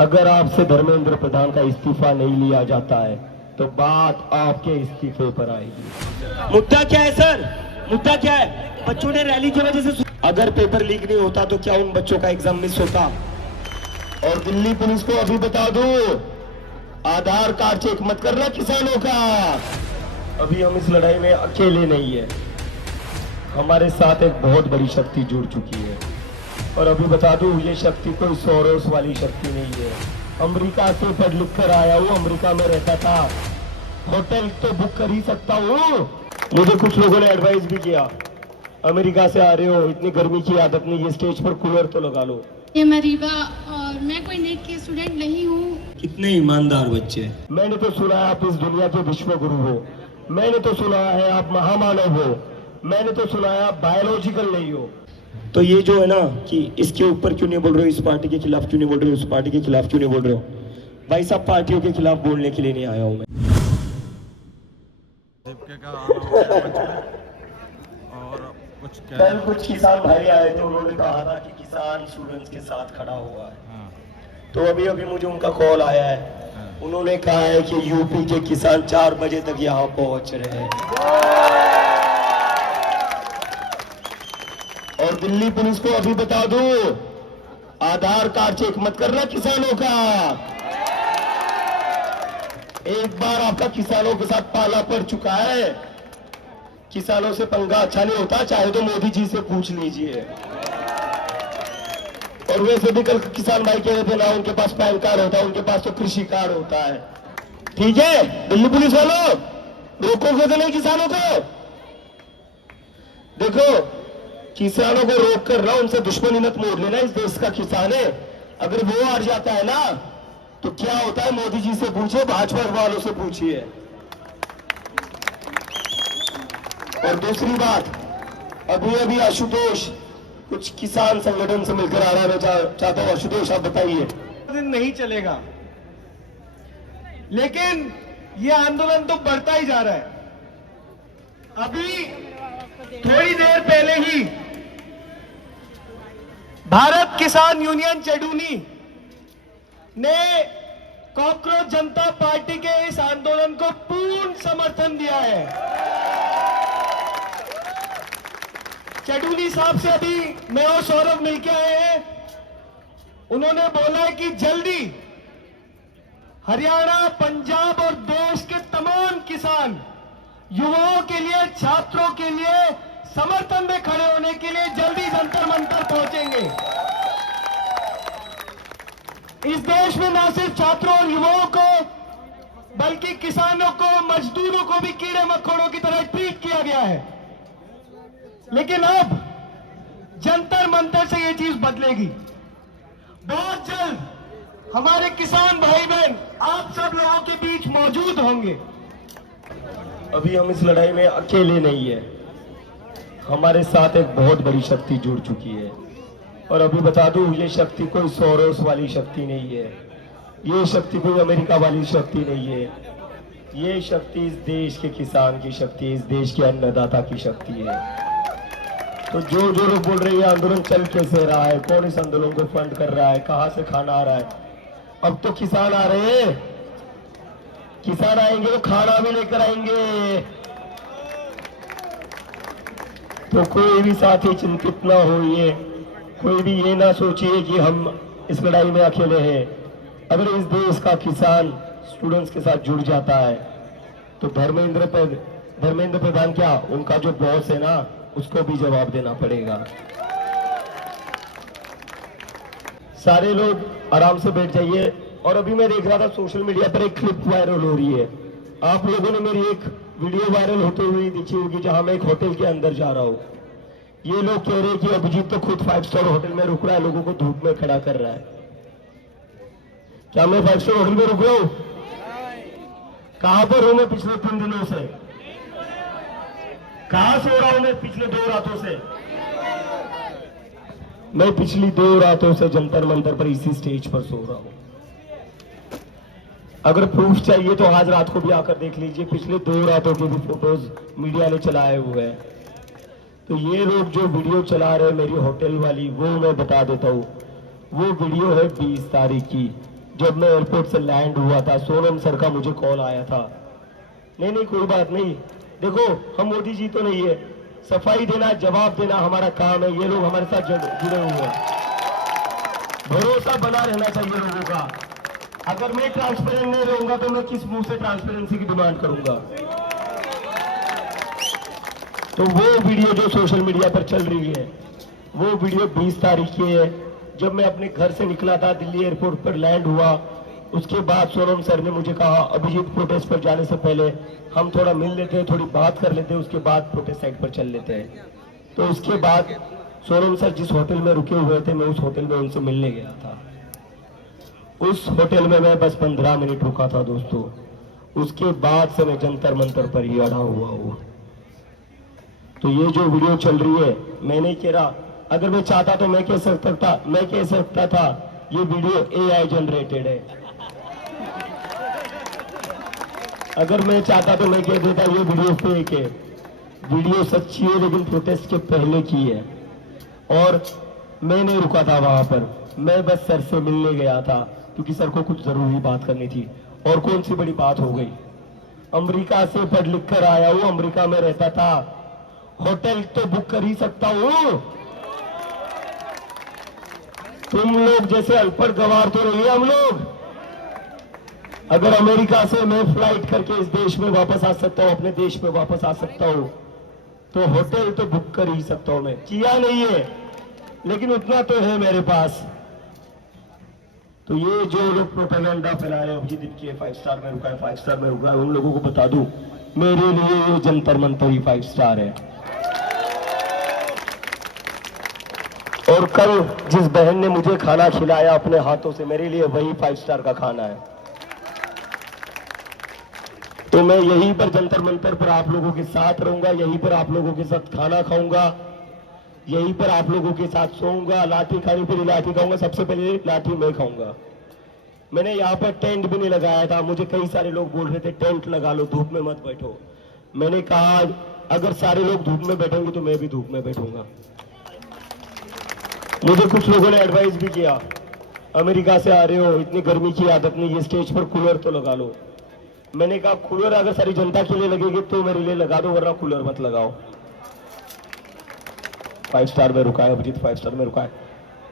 अगर आपसे धर्मेंद्र प्रधान का इस्तीफा नहीं लिया जाता है तो बात आपके इस्तीफे पर आएगी। मुद्दा क्या है सर? मुद्दा क्या है? बच्चों ने रैली की वजह से अगर पेपर लीक नहीं होता तो क्या उन बच्चों का एग्जाम मिस होता? और दिल्ली पुलिस को अभी बता दो, आधार कार्ड चेक मत करना किसानों का। अभी हम इस लड़ाई में अकेले नहीं है, हमारे साथ एक बहुत बड़ी शक्ति जुड़ चुकी है। और अभी बता दूं, ये शक्ति कोई सोरोस वाली शक्ति नहीं है। अमेरिका से पढ़ लिख कर आया हूँ, अमेरिका में रहता था, होटल तो बुक कर ही सकता हूँ। मुझे कुछ लोगों ने एडवाइस भी किया, अमेरिका से आ रहे हो, इतनी गर्मी की आदत नहीं है, स्टेज पर कूलर तो लगा लो। ये मरीबा और मैं कोई नेक की स्टूडेंट नहीं हूँ। कितने ईमानदार बच्चे। मैंने तो सुना है आप इस दुनिया के विश्व गुरु हो, मैंने तो सुना है आप महामानव हो, मैंने तो सुना है आप बायोलॉजिकल नहीं हो। तो ये जो है ना कि इसके ऊपर क्यों नहीं बोल रहे हो, इस पार्टी के खिलाफ क्यों नहीं बोल रहे हो, उस पार्टी के खिलाफ क्यों नहीं बोल रहे हो? भाई साहब, पार्टियों के खिलाफ बोलने के लिए नहीं आया हूं मैं। और कल कुछ किसान भाई आए थे, उन्होंने कहा था कि किसान स्टूडेंट्स के साथ खड़ा हुआ है। तो अभी अभी मुझे उनका कॉल आया है, उन्होंने कहा है कि यूपी के किसान 4 बजे तक यहाँ पहुंच रहे हैं। और दिल्ली पुलिस को अभी बता दो, आधार कार्ड चेक मत करना किसानों का। एक बार आपका किसानों के साथ पाला पड़ चुका है, किसानों से पंगा अच्छा नहीं होता, चाहे तो मोदी जी से पूछ लीजिए। और वैसे भी कल किसान भाई कह रहे थे ना, उनके पास पैन कार्ड होता है, उनके पास तो कृषि कार्ड होता है। ठीक है दिल्ली पुलिस वालों, रोकोगे तो नहीं किसानों को? देखो, किसानों को रोक कर रहा, उनसे दुश्मनी मत मोड़ लेना, इस देश का किसान है। अगर वो हार जाता है ना तो क्या होता है, मोदी जी से पूछिए, भाजपा वालों से पूछिए। और दूसरी बात, अभी अभी आशुतोष कुछ किसान संगठन से मिलकर आ रहा है, मैं चाहता हूं आशुतोष आप बताइए। दिन नहीं चलेगा, लेकिन ये आंदोलन तो बढ़ता ही जा रहा है। अभी थोड़ी देर पहले ही भारत किसान यूनियन चेडूनी ने कॉकरोच जनता पार्टी के इस आंदोलन को पूर्ण समर्थन दिया है। चेडूनी साहब से अभी मैं और सौरभ मिलके आए हैं, उन्होंने बोला है कि जल्दी हरियाणा, पंजाब और देश के तमाम किसान युवाओं के लिए, छात्रों के लिए समर्थन में खड़े होने के लिए जल्दी जंतर मंतर पहुंचेंगे। इस देश में न सिर्फ छात्रों और युवाओं को, बल्कि किसानों को, मजदूरों को भी कीड़े मकोड़ों की तरह ट्रीट किया गया है। लेकिन अब जंतर मंतर से ये चीज बदलेगी। बहुत जल्द हमारे किसान भाई बहन आप सब लोगों के बीच मौजूद होंगे। अभी हम इस लड़ाई में अकेले नहीं है, हमारे साथ एक बहुत बड़ी शक्ति जुड़ चुकी है। और अभी बता दूं, ये शक्ति कोई सोरोस वाली शक्ति नहीं है, ये शक्ति कोई अमेरिका वाली शक्ति नहीं है, ये शक्ति इस देश के किसान की शक्ति, इस देश के अन्नदाता की शक्ति है। तो जो लोग बोल रहे हैं आंदोलन चल कैसे रहा है, कौन इस आंदोलन को फंड कर रहा है, कहां से खाना आ रहा है, अब तो किसान आ रहे हैं, किसान आएंगे तो खाना भी लेकर आएंगे। तो कोई भी साथी चिंतित ना होइए, कोई भी ये ना सोचिए कि हम इस लड़ाई में अकेले हैं। अगर इस देश का किसान स्टूडेंट्स के साथ जुड़ जाता है तो धर्मेंद्र प्रधान क्या, उनका जो बॉस है ना, उसको भी जवाब देना पड़ेगा। सारे लोग आराम से बैठ जाइए। और अभी मैं देख रहा था सोशल मीडिया पर एक क्लिप वायरल हो रही है, आप लोगों ने मेरी एक वीडियो वायरल होते हुए देखी होगी, जहां मैं एक होटल के अंदर जा रहा हूं। ये लोग कह रहे हैं कि अभिजीत तो खुद 5 स्टार होटल में रुक रहा है, लोगों को धूप में खड़ा कर रहा है। क्या मैं 5 स्टार होटल में रुक रहा हूं? कहां पर हूं मैं पिछले 3 दिनों से? कहां सो रहा हूं मैं पिछले 2 रातों से? मैं पिछली 2 रातों से जंतर मंतर पर इसी स्टेज पर सो रहा हूं। अगर प्रूफ चाहिए तो आज रात को भी आकर देख लीजिए, पिछले 2 रातों के भी फोटोज मीडिया ने चलाए हुए हैं। तो ये लोग जो वीडियो चला रहे हैं मेरी होटल वाली, वो मैं बता देता हूँ, वो वीडियो है 20 तारीख की। जब मैं एयरपोर्ट से लैंड हुआ था, सोनम सर का मुझे कॉल आया था। नहीं कोई बात नहीं, देखो हम मोदी जी तो नहीं है, सफाई देना, जवाब देना हमारा काम है। ये लोग हमारे साथ जुड़े हुए हैं, भरोसा बना रहना चाहिए लोगों का। अगर मैं ट्रांसपेरेंट नहीं रहूंगा तो मैं किस मुंह से ट्रांसपेरेंसी की डिमांड करूंगा? तो वो वीडियो जो सोशल मीडिया पर चल रही है, वो वीडियो 20 तारीख की है, जब मैं अपने घर से निकला था, दिल्ली एयरपोर्ट पर लैंड हुआ। उसके बाद सोनम सर ने मुझे कहा, अभिजीत प्रोटेस्ट पर जाने से पहले हम थोड़ा मिल लेते हैं, थोड़ी बात कर लेते हैं, उसके बाद प्रोटेस्ट साइट पर चल लेते हैं। तो उसके बाद सोनम सर जिस होटल में रुके हुए थे, मैं उस होटल में उनसे मिलने गया था। उस होटल में मैं बस 15 मिनट रुका था दोस्तों। उसके बाद से मैं जंतर मंतर पर ही अड़ा हुआ हूँ। तो ये जो वीडियो चल रही है, मैं नहीं कह रहा, अगर मैं चाहता तो मैं कह सकता था ये वीडियो AI जनरेटेड है। अगर मैं चाहता तो मैं कह देता ये वीडियो फेक है। वीडियो सच्ची है, लेकिन प्रोटेस्ट के पहले की है। और मैं नहीं रुका था वहां पर, मैं बस सर से मिलने गया था, क्योंकि सर को कुछ जरूरी बात करनी थी। और कौन सी बड़ी बात हो गई, अमेरिका से पढ़ लिख कर आया हूं, अमेरिका में रहता था, होटल तो बुक कर ही सकता हूं। तुम लोग जैसे अनपढ़ गवार तो नहीं है हम लोग। अगर अमेरिका से मैं फ्लाइट करके इस देश में वापस आ सकता हूं, अपने देश में वापस आ सकता हूं, तो होटल तो बुक कर ही सकता हूं। मैं किया नहीं है, लेकिन उतना तो है मेरे पास। तो ये जो लोग प्रोपेगेंडा फैला रहे हैं, अभिजीत देखिए 5 स्टार में रुका है, 5 स्टार में रुका है, उन लोगों को बता दूं, मेरे लिए ये जंतर मंतर ही 5 स्टार है। और कल जिस बहन ने मुझे खाना खिलाया अपने हाथों से, मेरे लिए वही 5 स्टार का खाना है। तो मैं यहीं पर जंतर मंतर पर आप लोगों के साथ रहूंगा, यहीं पर आप लोगों के साथ खाना खाऊंगा, यहीं पर आप लोगों के साथ सोऊंगा। लाठी खाने पर लाठी खाऊंगा, सबसे पहले लाठी मैं खाऊंगा। मैंने यहाँ पर टेंट भी नहीं लगाया था, मुझे कई सारे लोग बोल रहे थे टेंट लगा लो, धूप में मत बैठो। मैंने कहा अगर सारे लोग धूप में बैठेंगे तो मैं भी धूप में बैठूंगा। मुझे कुछ लोगों ने एडवाइस भी किया, अमेरिका से आ रहे हो, इतनी गर्मी की आदत नहीं है, स्टेज पर कूलर तो लगा लो। मैंने कहा कूलर अगर सारी जनता के लिए लगेगी तो मेरे लिए लगा दो, वरना कूलर मत लगाओ। 5 स्टार में रुका है अभिजीत, 5 स्टार में रुका है।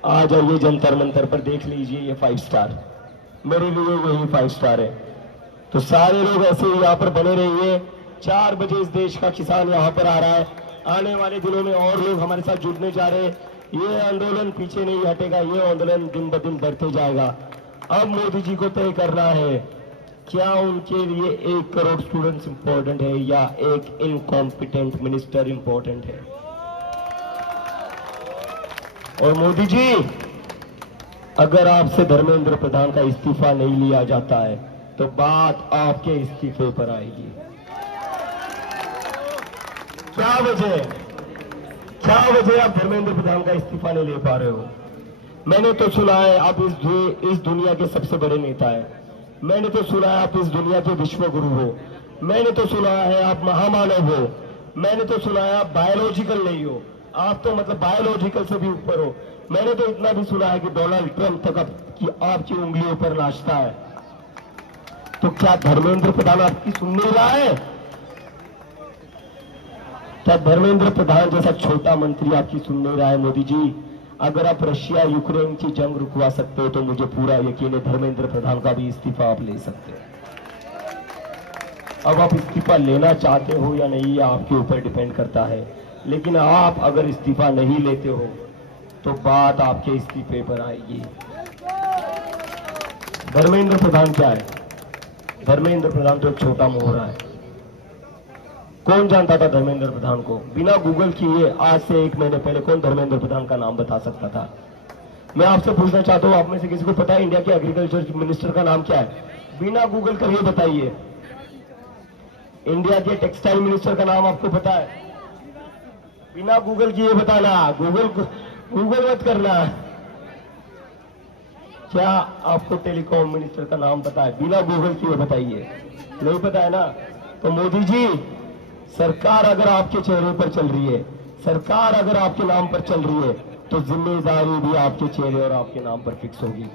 आ जाइए जंतर मंतर पर, देख लीजिए ये 5 स्टार, मेरे लिए वही 5 स्टार है। तो सारे लोग ऐसे ही यहाँ पर बने रहिए। 4 बजे इस देश का किसान यहाँ पर आ रहा है। आने वाले दिनों में और लोग हमारे साथ जुड़ने जा रहे हैं। ये आंदोलन पीछे नहीं हटेगा, ये आंदोलन दिन ब दिन बढ़ते जाएगा। अब मोदी जी को तय करना है, क्या उनके लिए 1 करोड़ स्टूडेंट्स इंपॉर्टेंट है या एक इनकॉम्पिटेंट मिनिस्टर इंपॉर्टेंट है। और मोदी जी, अगर आपसे धर्मेंद्र प्रधान का इस्तीफा नहीं लिया जाता है तो बात आपके इस्तीफे पर आएगी। क्या वजह आप धर्मेंद्र प्रधान का इस्तीफा नहीं ले पा रहे हो? मैंने तो सुना है आप इस दुनिया के सबसे बड़े नेता हैं। मैंने तो सुना है आप इस दुनिया के विश्व गुरु हो। मैंने तो सुना है आप महामानव हो। मैंने तो सुना है आप बायोलॉजिकल नहीं हो, आप तो मतलब बायोलॉजिकल से भी ऊपर हो। मैंने तो इतना भी सुना है कि डोनाल्ड ट्रंप तक आपकी उंगलियों पर नाचता है। तो क्या धर्मेंद्र प्रधान आपकी सुन नहीं रहा है? क्या धर्मेंद्र प्रधान जैसा छोटा मंत्री आपकी सुन नहीं रहा है? मोदी जी, अगर आप रशिया यूक्रेन की जंग रुकवा सकते हो तो मुझे पूरा यकीन है धर्मेंद्र प्रधान का भी इस्तीफा आप ले सकते हो। अब आप इस्तीफा लेना चाहते हो या नहीं, ये आपके ऊपर डिपेंड करता है। लेकिन आप अगर इस्तीफा नहीं लेते हो तो बात आपके इस्तीफे पर आएगी। धर्मेंद्र प्रधान क्या है? धर्मेंद्र प्रधान तो एक छोटा मोहरा है। कौन जानता था धर्मेंद्र प्रधान को? बिना गूगल किए आज से 1 महीने पहले कौन धर्मेंद्र प्रधान का नाम बता सकता था? मैं आपसे पूछना चाहता हूं, आप में से किसी को पता है इंडिया के एग्रीकल्चर मिनिस्टर का नाम क्या है? बिना गूगल कर बताइए। इंडिया के टेक्सटाइल मिनिस्टर का नाम आपको पता है? बिना गूगल किए बताना, गूगल मत करना। क्या आपको टेलीकॉम मिनिस्टर का नाम पता है? बिना गूगल किए बताइए। नहीं पता है ना? तो मोदी जी, सरकार अगर आपके चेहरे पर चल रही है, सरकार अगर आपके नाम पर चल रही है, तो जिम्मेदारी भी आपके चेहरे और आपके नाम पर फिक्स होगी।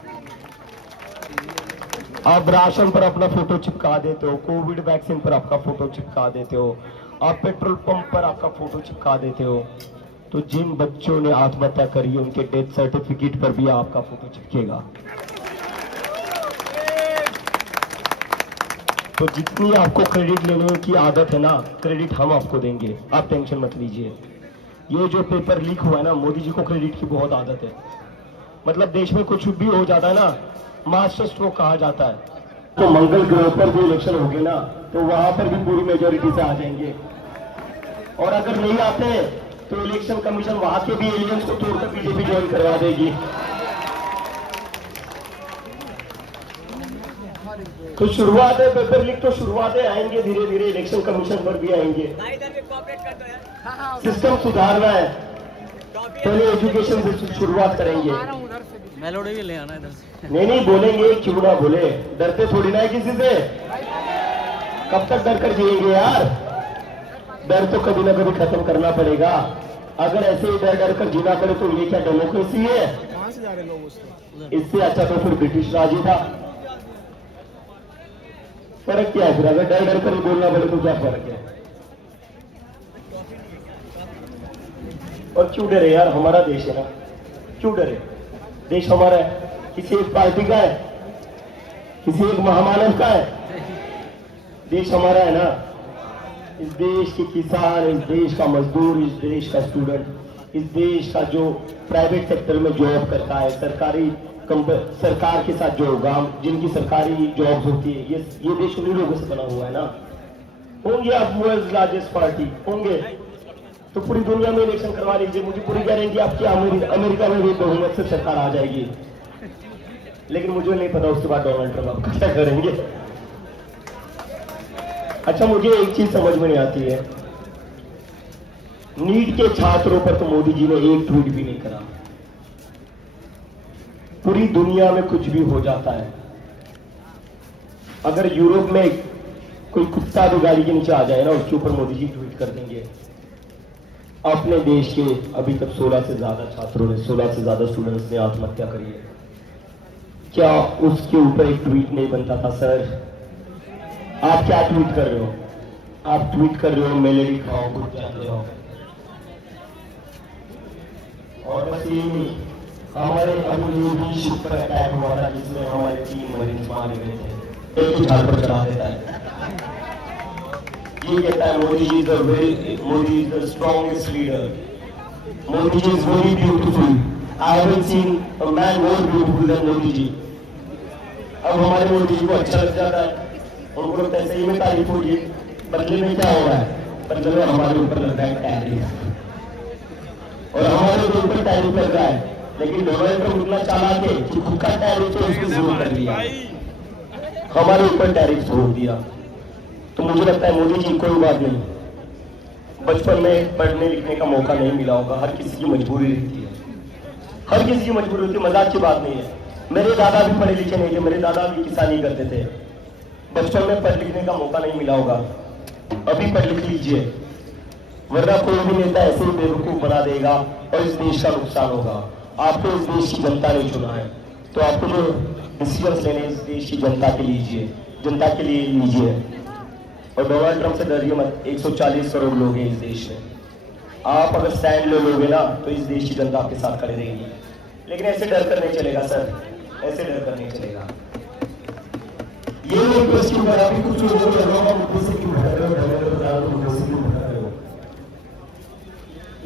आप राशन पर अपना फोटो चिपका देते हो, कोविड वैक्सीन पर आपका फोटो चिपका देते हो, आप पेट्रोल पंप पर आपका फोटो चिपका देते हो, तो जिन बच्चों ने आत्महत्या करी है उनके डेथ सर्टिफिकेट पर भी आपका फोटो चिपकेगा। तो जितनी आपको क्रेडिट लेने की आदत है ना, क्रेडिट हम आपको देंगे, आप टेंशन मत लीजिए। ये जो पेपर लीक हुआ है ना, मोदी जी को क्रेडिट की बहुत आदत है। मतलब देश में कुछ भी हो जाता है ना, मास्टर स्ट्रोक कहा जाता है। तो मंगल ग्रह पर भी इलेक्शन होंगे ना, तो वहां पर भी पूरी मेजोरिटी से आ जाएंगे। और अगर नहीं आते तो इलेक्शन कमीशन वहां के भी एलियंस को तोड़कर बीजेपी ज्वाइन करवा देगी। तो शुरुआत है पेपर लीक, तो शुरुआतें आएंगे, धीरे धीरे इलेक्शन कमीशन पर भी आएंगे। सिस्टम सुधारना है, पहले एजुकेशन से शुरुआत करेंगे। मेलोडी भी ले आना इधर से। नहीं बोलेंगे, क्यों ना बोले, डरते थोड़ी ना है किसी से। कब तक डर कर जिएंगे यार, डर तो कभी ना कभी खत्म करना पड़ेगा। अगर ऐसे ही डर कर जीना पड़े तो ये क्या डेमोक्रेसी है? इससे अच्छा तो फिर ब्रिटिश राज ही था। फर्क क्या है फिर? अगर डर कर बोलना पड़े तो क्या फर्क है? और क्यों डरे यार, हमारा देश है ना, क्यों डरे? देश हमारा है, किसी एक पार्टी का है, किसी एक महामानव का है? देश हमारा है ना। इस देश के किसान, इस देश का मजदूर, इस देश का स्टूडेंट, इस देश का जो प्राइवेट सेक्टर में जॉब करता है, सरकार के साथ जो गांव जिनकी सरकारी जॉब्स होती है, ये देश उन्हीं लोगों से बना हुआ है ना। होंगे आप वर्ल्ड लार्जेस्ट पार्टी होंगे तो पूरी दुनिया में इलेक्शन करवा लीजिए, मुझे पूरी गारंटी आपकी अमेरिका में भी बहुमत से सरकार आ जाएगी। लेकिन मुझे नहीं पता उसके बाद डोनाल्ड ट्रंप आपका क्या करेंगे। अच्छा, मुझे एक चीज समझ में नहीं आती है, नीट के छात्रों पर तो मोदी जी ने एक ट्वीट भी नहीं करा। पूरी दुनिया में कुछ भी हो जाता है। अगर यूरोप में कोई कुत्ता भी गाड़ी के नीचे आ जाए ना, उसके ऊपर मोदी जी ट्वीट कर देंगे। अपने देश के अभी तक 16 से ज्यादा छात्रों ने, 16 से ज्यादा स्टूडेंट्स ने आत्महत्या करी है। क्या उसके ऊपर एक ट्वीट नहीं बनता था? सर आप क्या ट्वीट कर रहे हो? आप ट्वीट कर रहे हो मेलेडी खाओ, कुछ जानते हो। और बस यही नहीं, हमारे अभी भी शिप पर अटैक हुआ था जिसमें हमारे 3 मरीज मारे गए थे। एक झाड़ पर चढ़ा देता है, ये कहता है Modi ji is the strongest leader, Modi ji is very beautiful, I haven't seen a man more beautiful than Modi ji. अब हमारे मोदी जी को अच्छा लग जाता है, उनको लगता है सही में तारीफ होगी, बदले में क्या हो रहा है? बदले में हमारे ऊपर लग रहा है टैरिफ, और हमारे ऊपर टैरिफ लग रहा है। लेकिन डोनाल्ड ट्रंप इतना चालाक है कि खुद का टैरिफ तो उसको जरूर कर दिया, हमारे ऊपर टैरिफ छोड़ दिया। तो मुझे लगता है मोदी जी कोई बात नहीं, बचपन में पढ़ने लिखने का मौका नहीं मिला होगा, हर किसी की मजबूरी रहती है, हर किसी की मजबूरी होती है, मजाक की बात नहीं है। मेरे दादा भी पढ़े लिखे नहीं थे, मेरे दादा भी किसानी करते थे, बचपन में पढ़ लिखने का मौका नहीं मिला होगा। अभी पढ़ लिख लीजिए, वरना कोई भी नेता ऐसे ही बेवकूफ बना देगा और इस देश का नुकसान होगा। आपको इस देश की जनता ने चुना है, तो आपको जो डिसीजन लेने इस देश की जनता के लीजिए, जनता के लिए लीजिए। और डोनाल्ड ट्रंप से डरिए मत, 140 करोड़ लोग हैं इस देश में। आप अगर स्टैंड ले लोगे ना तो इस देश की जनता आपके साथ खड़े रहेगी। लेकिन ऐसे डर कर नहीं चलेगा सर, ऐसे डर कर नहीं चलेगा। ये नहीं क्वेश्चन कर अभी कुछ लोगों को लगा मुद्दे से क्यों भटक रहे हो, मुद्दे से क्यों भटक रहे हो।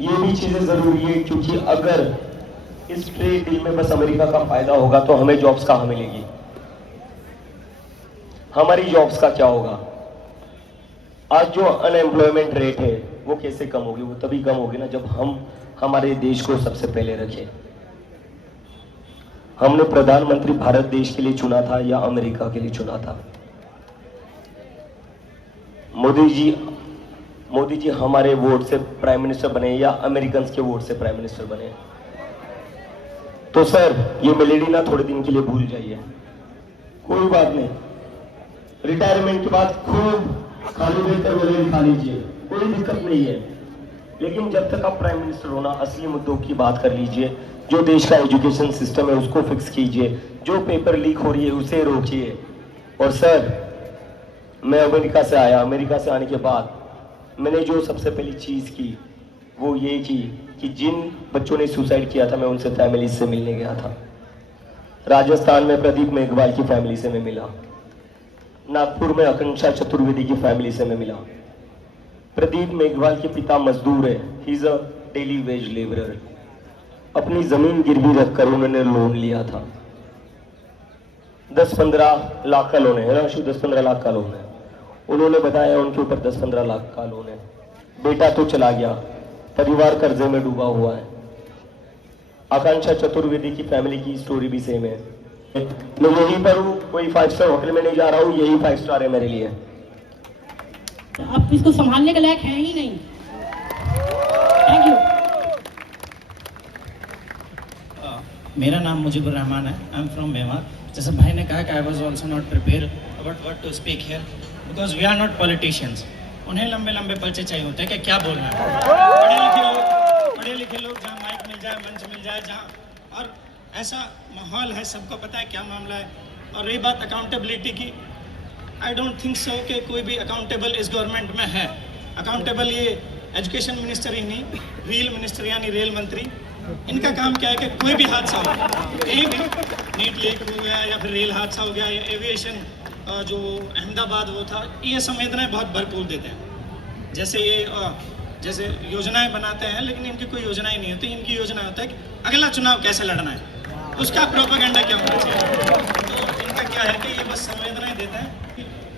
ये भी चीजें जरूरी है, क्योंकि अगर इस ट्रेड डील में बस अमेरिका का फायदा होगा तो हमें जॉब्स कहां मिलेगी? हमारी जॉब्स का क्या होगा? आज जो अनएम्प्लॉयमेंट रेट है वो कैसे कम होगी? वो तभी कम होगी ना जब हम हमारे देश को सबसे पहले रखें। हमने प्रधानमंत्री भारत देश के लिए चुना था या अमेरिका के लिए चुना था? मोदी जी हमारे वोट से प्राइम मिनिस्टर बने या अमेरिकन के वोट से प्राइम मिनिस्टर बने? तो सर ये मेलेडी ना थोड़े दिन के लिए भूल जाइए, कोई बात नहीं। रिटायरमेंट के बाद खूब खाली पेट पर मेलेडी खा लीजिए, कोई दिक्कत नहीं है। लेकिन जब तक आप प्राइम मिनिस्टर होना, असली मुद्दों की बात कर लीजिए। जो देश का एजुकेशन सिस्टम है उसको फिक्स कीजिए, जो पेपर लीक हो रही है उसे रोकिए, और सर, मैं अमेरिका से आया। अमेरिका से आने के बाद मैंने जो सबसे पहली चीज़ की वो ये की कि जिन बच्चों ने सुसाइड किया था मैं उनसे फैमिली से मिलने गया था। राजस्थान में प्रदीप मेघवाल की फैमिली से मैं मिला। नागपुर में आकांक्षा चतुर्वेदी की फैमिली से मैं मिला। प्रदीप मेघवाल के पिता मजदूर है, he is a daily veg labourer. अपनी जमीन गिरवी रखकर उन्होंने लोन लिया था। 10-15 लाख का लोन है ना शु, 10-15 लाख का लोन है। उन्होंने बताया उनके ऊपर 10-15 लाख का लोन है। बेटा तो चला गया, परिवार कर्जे में डूबा हुआ है। आकांक्षा चतुर्वेदी की फैमिली की स्टोरी भी सेम है। मैं यहीं पर हूँ, कोई 5 स्टार होटल में नहीं जा रहा हूँ, यही 5 स्टार है मेरे लिए। अब इसको संभालने के लायक है ही नहीं। Thank you. मेरा नाम मुजीबुर रहमान है। I am from Mewat. जैसे भाई ने कहा कि I was also not prepare about what to speak here because we are not politicians. उन्हें लंबे लंबे परिचय चाहिए होते हैं कि क्या बोलना है। पढ़े लिखे लोग जहाँ माइक मिल जाए, मंच मिल जाए, जहाँ और ऐसा माहौल है, सबको पता है क्या मामला है। और रही बात अकाउंटेबिलिटी की, आई डोंट थिंक सो कि कोई भी अकाउंटेबल इस गवर्नमेंट में है। अकाउंटेबल ये एजुकेशन मिनिस्टर ही नहीं, रेल मिनिस्टर यानी रेल मंत्री, इनका काम क्या है कि कोई भी हादसा हो, कहीं भी नीट लीक हो गया या फिर रेल हादसा हो गया या एविएशन जो अहमदाबाद वो था, ये संवेदनाएं बहुत भरपूर देते हैं। जैसे ये जैसे योजनाएं बनाते हैं लेकिन इनकी कोई योजनाएं नहीं होती। इनकी योजना होता है कि अगला चुनाव कैसे लड़ना है, उसका प्रोपेगेंडा क्या होना चाहिए। तो इनका क्या है कि ये बस संवेदनाएं देते हैं।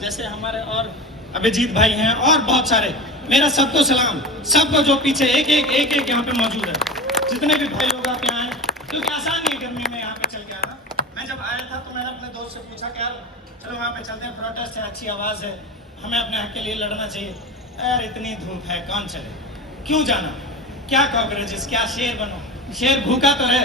जैसे हमारे और अभिजीत भाई हैं और बहुत सारे, मेरा सबको सलाम, सबको जो पीछे एक यहाँ पे मौजूद है, जितने भी भाई लोग आप यहाँ हैं, क्योंकि आसान नहीं है गर्मी में यहाँ पे चल के आना। मैं जब आया था तो मैंने अपने दोस्त से पूछा कि यार चलो वहाँ पे चलते हैं, प्रोटेस्ट है, अच्छी आवाज़ है, हमें अपने हक के लिए लड़ना चाहिए। यार इतनी धूप है, कौन चले, क्यों जाना, क्या कॉकरोचेस, क्या शेर बनो। शेर भूखा तो रहे,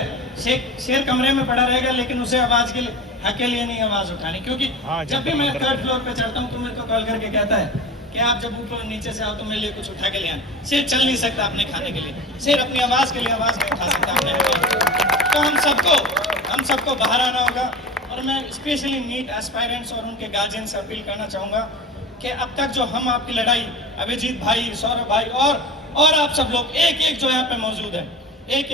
शेर कमरे में पड़ा रहेगा लेकिन उसे आवाज़ के लिए, हक के लिए नहीं आवाज़ उठानी। क्योंकि जब भी मैं 3rd फ्लोर पे चढ़ता हूँ तो मेरे को कॉल करके कहता है कि आप जब ऊपर नीचे से आओ तो मेरे लिए कुछ उठा के ले आए। शेर चल नहीं सकता अपने खाने के लिए, शेर अपनी आवाज़ के लिए आवाज़ नहीं उठा सकता अपने। तो हम सबको बाहर आना होगा। और मैं स्पेशली नीट एस्पायरेंट्स और उनके गार्जियन से अपील करना चाहूँगा कि अब तक जो हम आपकी लड़ाई, अभिजीत भाई, सौरभ भाई और आप सब लोग एक जो यहाँ पे मौजूद है,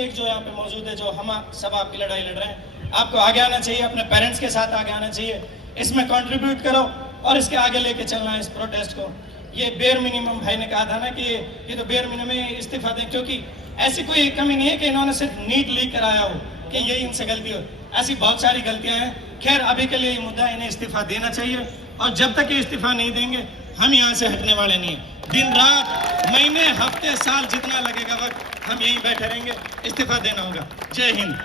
जो यहाँ पे मौजूद है, जो हम सब आपकी लड़ाई लड़ रहे हैं, आपको आगे आना चाहिए, अपने पेरेंट्स के साथ आगे आना चाहिए, इसमें कंट्रीब्यूट करो और इसके आगे लेके चलना है इस प्रोटेस्ट को। ये बेयर मिनिमम, भाई ने कहा था ना कि ये तो बेयर मिनिमम इस्तीफा दें, क्योंकि ऐसी कोई कमी नहीं है कि इन्होंने सिर्फ नीट लीक कराया हो कि यही इनसे गलती हो। ऐसी बहुत सारी गलतियां हैं। खैर अभी के लिए ये मुद्दा, इन्हें इस्तीफा देना चाहिए और जब तक ये इस्तीफा नहीं देंगे हम यहाँ से हटने वाले नहीं हैं। दिन रात, महीने, हफ्ते, साल, जितना लगेगा वक्त, हम यहीं बैठे रहेंगे। इस्तीफा देना होगा। जय हिंद।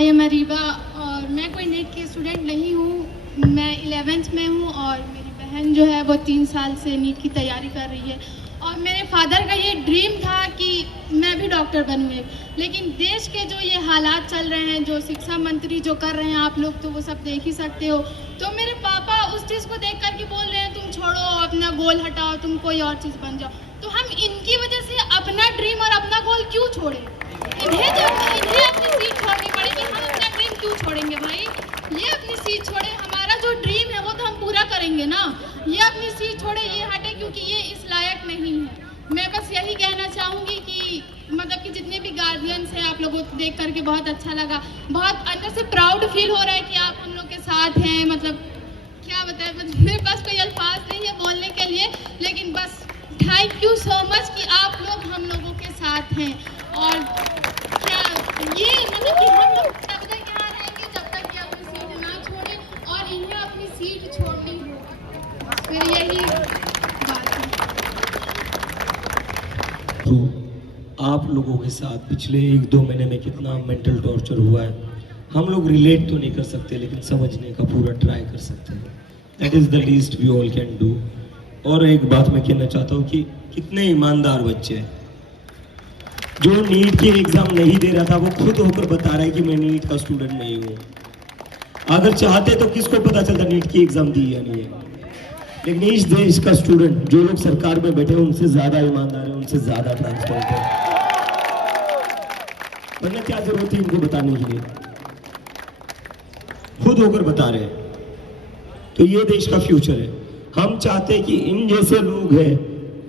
मैं मरीबा और मैं कोई नीट की स्टूडेंट नहीं हूँ। मैं 11th में हूँ और मेरी बहन जो है वो 3 साल से नीट की तैयारी कर रही है। और मेरे फादर का ये ड्रीम था कि मैं भी डॉक्टर बनूँ। लेकिन देश के जो ये हालात चल रहे हैं, जो शिक्षा मंत्री जो कर रहे हैं, आप लोग तो वो सब देख ही सकते हो। तो मेरे पापा उस चीज़ को देख कर के बोल रहे हैं तुम छोड़ो, अपना गोल हटाओ, तुम कोई और चीज़ बन जाओ। तो हम इनकी वजह से अपना ड्रीम और अपना गोल क्यों छोड़े? इन्हें अपनी सीट छोड़नी पड़ेगी। हम अपना ड्रीम क्यों छोड़ेंगे भाई? ये अपनी सीट छोड़े, हमारा जो ड्रीम है वो तो हम पूरा करेंगे ना। ये अपनी सीट छोड़े, ये हटे, क्योंकि ये इस लायक नहीं है। मैं बस यही कहना चाहूँगी कि मतलब कि जितने भी गार्जियंस हैं, आप लोगों को देख करके बहुत अच्छा लगा, बहुत अंदर से प्राउड फील हो रहा है कि आप हम लोग के साथ हैं। मतलब क्या बताएं, मेरे पास कोई अल्फाज नहीं है बोलने के लिए, लेकिन बस थैंक यू सो मच कि आप लोग हम लोगों के साथ हैं। और क्या ये मतलब कि हम लोग तब तक यहाँ रहेंगे जब तक ये अपनी सीट ना छोड़े और इन्हें अपनी सीट छोड़नी होगी। फिर यही बात है। तो आप लोगों के साथ पिछले 1-2 महीने में कितना मेंटल टॉर्चर हुआ है, हम लोग रिलेट तो नहीं कर सकते लेकिन समझने का पूरा ट्राई कर सकते हैं। That is the least we all can do. और एक बात मैं कहना चाहता हूँ कि कितने ईमानदार बच्चे हैं। जो नीट के एग्ज़ाम नहीं दे रहा था वो खुद होकर बता रहा है कि मैं नीट का स्टूडेंट नहीं हूँ। अगर चाहते तो किसको पता चलता नीट की एग्ज़ाम दी या नहीं है। लेकिन इस देश का स्टूडेंट, जो लोग सरकार में बैठे हैं, उनसे ज़्यादा ईमानदार है, उनसे ज़्यादा ट्रांसपेरेंट है। वरना क्या जरूरत है इनको बताने के लिए, खुद होकर बता रहे हैं। तो ये देश का फ्यूचर है। हम चाहते हैं कि इन जैसे लोग हैं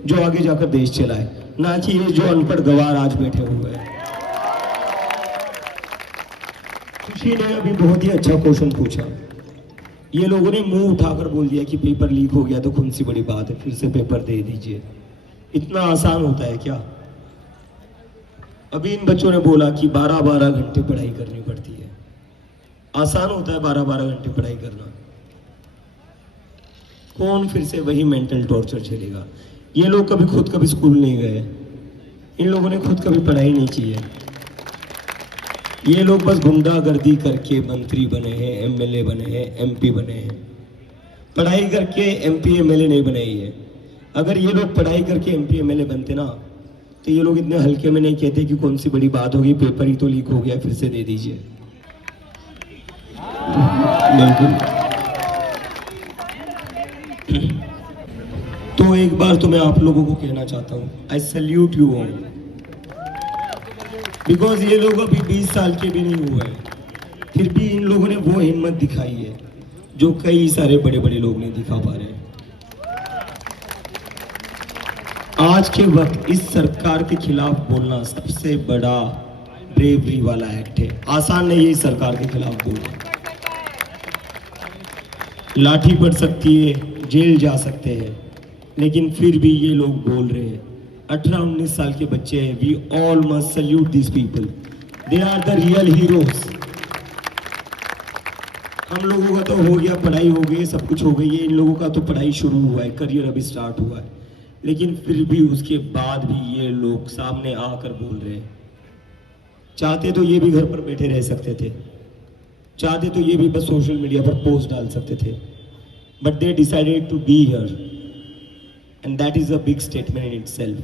जो आगे जाकर देश चलाए, ना कि ये जो अनपढ़ गवार आज बैठे हुए हैं। खुशी ने अभी बहुत ही अच्छा क्वेश्चन पूछा। ये लोगों ने मुंह उठाकर बोल दिया कि पेपर लीक हो गया तो कौन सी बड़ी बात है, फिर से पेपर दे दीजिए। इतना आसान होता है क्या? अभी इन बच्चों ने बोला कि 12-12 घंटे पढ़ाई करनी पड़ती है। आसान होता है 12-12 घंटे पढ़ाई करना? कौन फिर से वही मेंटल टॉर्चर झेलेगा? ये लोग कभी स्कूल नहीं गए, इन लोगों ने खुद कभी पढ़ाई नहीं की है। ये लोग बस गुंडागर्दी करके मंत्री बने हैं, एमएलए बने हैं, एमपी बने हैं। पढ़ाई करके एमपी एमएलए नहीं बने ये। अगर ये लोग पढ़ाई करके एमपी एमएलए बनते ना, तो ये लोग इतने हल्के में नहीं कहते कि कौन सी बड़ी बात होगी, पेपर ही तो लीक हो गया, फिर से दे दीजिए। बिल्कुल। तो एक बार तो मैं आप लोगों को कहना चाहता हूँ, आई सैल्यूट यू ऑल, बिकॉज ये लोग अभी 20 साल के भी नहीं हुए हैं, फिर भी इन लोगों ने वो हिम्मत दिखाई है जो कई सारे बड़े बड़े लोग नहीं दिखा पा रहे। आज के वक्त इस सरकार के खिलाफ बोलना सबसे बड़ा ब्रेवरी वाला एक्ट है। आसान नहीं है इस सरकार के खिलाफ बोलना। लाठी पड़ सकती है, जेल जा सकते हैं, लेकिन फिर भी ये लोग बोल रहे हैं। 18-19 साल के बच्चे हैं। We all must salute this people, they are the real heroes. हम लोगों का तो हो गया, पढ़ाई हो गई, सब कुछ हो गई है। इन लोगों का तो पढ़ाई शुरू हुआ है, करियर अभी स्टार्ट हुआ है, लेकिन फिर भी उसके बाद भी ये लोग सामने आकर बोल रहे हैं। चाहते तो ये भी घर पर बैठे रह सकते थे, चाहते तो ये भी बस सोशल मीडिया पर पोस्ट डाल सकते थे, but they decided to be here, and that is a big statement in itself,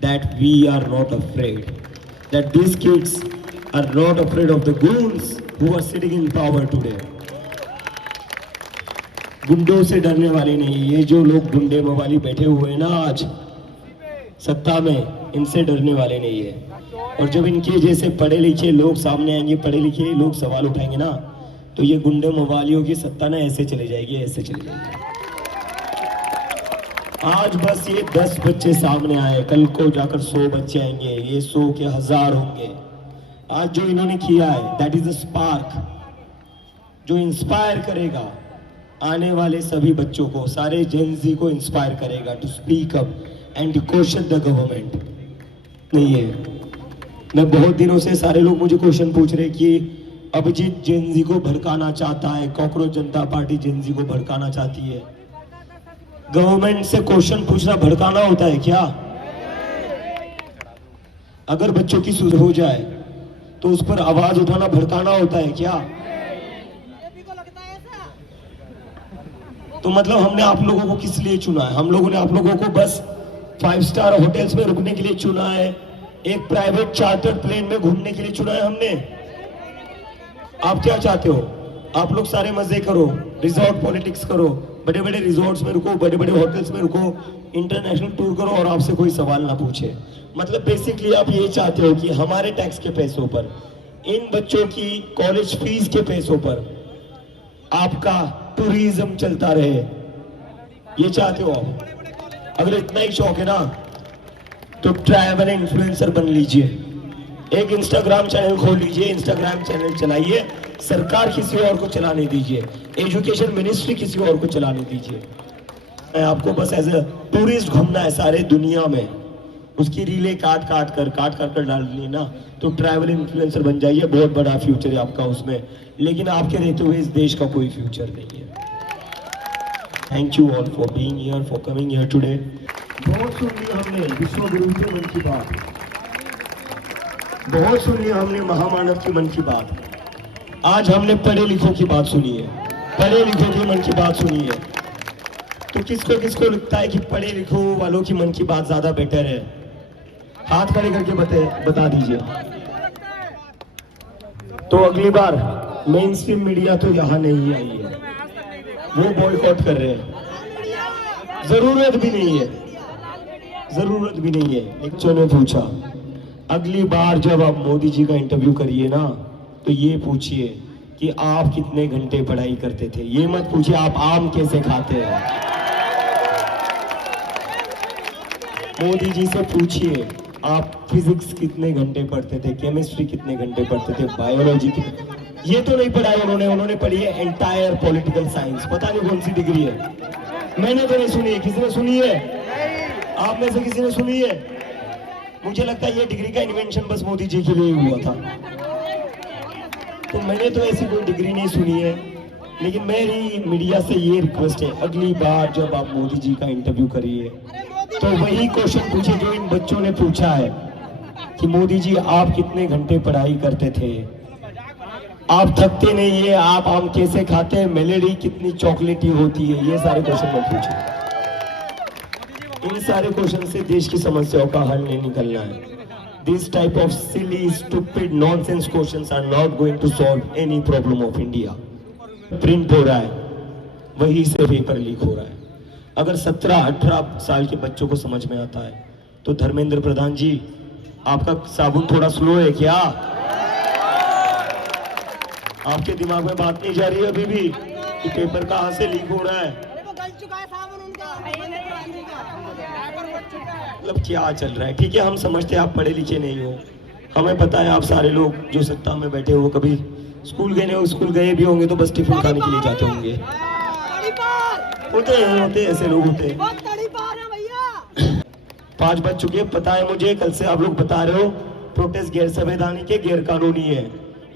that we are not afraid, that these kids are not afraid of the goons who are sitting in power today. गुंडों से डरने वाले नहीं। ये जो लोग गुंडे मवाली बैठे हुए हैं ना आज सत्ता में, इनसे डरने वाले नहीं है। और जब इनके जैसे पढ़े लिखे लोग सामने आएंगे, पढ़े लिखे लोग सवाल उठाएंगे ना, तो ये गुंडे मवालियों की सत्ता ना ऐसे चली जाएगी, ऐसे चली जाएगी। आज बस ये 10 बच्चे सामने आए, कल को जाकर 100 बच्चे आएंगे, ये 100 के 1000 होंगे। आज जो इन्होंने किया है, दैट इज अ स्पार्क जो इंस्पायर करेगा आने वाले सभी बच्चों को, सारे जेनजी को इंस्पायर करेगा to speak up and question the government. नहीं है, मैं बहुत दिनों से सारे लोग मुझे क्वेश्चन पूछ रहे कि अभिजीत जेनजी को भड़काना चाहता है, कॉकरोच जनता पार्टी जेनजी को भड़काना चाहती है। गवर्नमेंट से क्वेश्चन पूछना भड़काना होता है क्या? अगर बच्चों की सुध हो जाए तो उस पर आवाज उठाना भड़काना होता है क्या? तो मतलब हमने आप लोगों को किस लिए चुना है? हम लोगों ने आप लोगों को बस 5 स्टार होटल्स में रुकने के लिए चुना है, एक प्राइवेट चार्टर्ड प्लेन में घूमने के लिए चुना है हमने? आप क्या चाहते हो? आप लोग सारे मजे करो, रिजॉर्ट पॉलिटिक्स करो, बड़े बड़े रिजॉर्ट्स में रुको, बड़े बड़े होटल्स में रुको, इंटरनेशनल टूर करो और आपसे कोई सवाल ना पूछे। मतलब बेसिकली आप ये चाहते हो कि हमारे टैक्स के पैसों पर, इन बच्चों की कॉलेज फीस के पैसों पर आपका टूरिज्म चलता रहे, ये चाहते हो आप? अगर इतना ही शौक है ना तो ट्रैवल इन्फ्लुएंसर बन लीजिए, एक इंस्टाग्राम चैनल खोल लीजिए, इंस्टाग्राम चैनल चलाइए, सरकार किसी और को चलाने दीजिए, एजुकेशन मिनिस्ट्री किसी और को चलाने दीजिए। आपको बस एज ए टूरिस्ट घूमना है सारे दुनिया में, उसकी रीलें काट काट कर डालनी ना, तो ट्रैवल इन्फ्लुएंसर बन जाइए, बहुत बड़ा फ्यूचर है आपका उसमें। लेकिन आपके रहते हुए इस देश का कोई फ्यूचर नहीं है। Thank you all for being here, for coming here today. बहुत सुन लिया हमने विश्व गुरु के मन की बात, बहुत सुन लिया हमने महामानव की मन की बात। आज हमने पढ़े लिखों की बात सुनी है, पढ़े लिखों के मन की बात सुनी है। तो किसको किसको लगता है कि पढ़े लिखों वालों की मन की बात ज्यादा बेटर है? हाथ खड़े करके बता दीजिए। तो अगली बार मेन स्ट्रीम मीडिया तो यहाँ नहीं आई है, वो बॉयकॉट कर रहे हैं। जरूरत भी नहीं है, जरूरत भी नहीं है। बच्चों ने पूछा अगली बार जब आप मोदी जी का इंटरव्यू करिए ना, तो ये पूछिए कि आप कितने घंटे पढ़ाई करते थे, ये मत पूछिए आप आम कैसे खाते हैं। मोदी जी से पूछिए आप फिजिक्स कितने घंटे पढ़ते थे, केमिस्ट्री कितने घंटे पढ़ते थे, बायोलॉजी कितने। ये तो नहीं पढ़ा है उन्होंने पढ़ी है एंटायर पॉलिटिकल साइंस, पता नहीं कौन सी डिग्री है, मैंने तो नहीं सुनी है। किसी ने सुनी है? आप में से किसी ने सुनी है? मुझे लगता है ये डिग्री का इन्वेंशन बस मोदी जी के लिए हुआ था, तो मैंने तो ऐसी कोई डिग्री नहीं सुनी है। लेकिन मेरी मीडिया से ये रिक्वेस्ट है, अगली बार जब आप मोदी जी का इंटरव्यू करिए तो वही क्वेश्चन पूछिए जो इन बच्चों ने पूछा है कि मोदी जी आप कितने घंटे पढ़ाई करते थे, आप थकते नहीं है, आप आम कैसे खाते हैं, मेलेडी कितनी चॉकलेटी होती है, ये सारे क्वेश्चन मत पूछिए। इन सारे क्वेश्चन से देश की समस्याओं का हल नहीं निकलना है। This type of silly, stupid, nonsense questions are not going to solve any problem of India. Print हो रहा है, वही से पेपर लीक हो रहा है। अगर 17-18 साल के बच्चों को समझ में आता है तो धर्मेंद्र प्रधान जी आपका साबुन थोड़ा स्लो है क्या? आपके दिमाग में बात नहीं जा रही है अभी भी कि पेपर कहां से लीक हो रहा है? मतलब क्या चल रहा है? ठीक है, हम समझते हैं आप पढ़े लिखे नहीं हो, हमें पता है आप सारे लोग जो सत्ता में बैठे हो कभी स्कूल गए नहीं हो, स्कूल गए भी होंगे तो बस टिफिन खाने के लिए जाते होंगे। होते ऐसे लोग होते हैं। 5 बज चुके हैं, पता है मुझे, कल से आप लोग बता रहे हो प्रोटेस्ट गैर संवैधानिक है, गैर कानूनी है।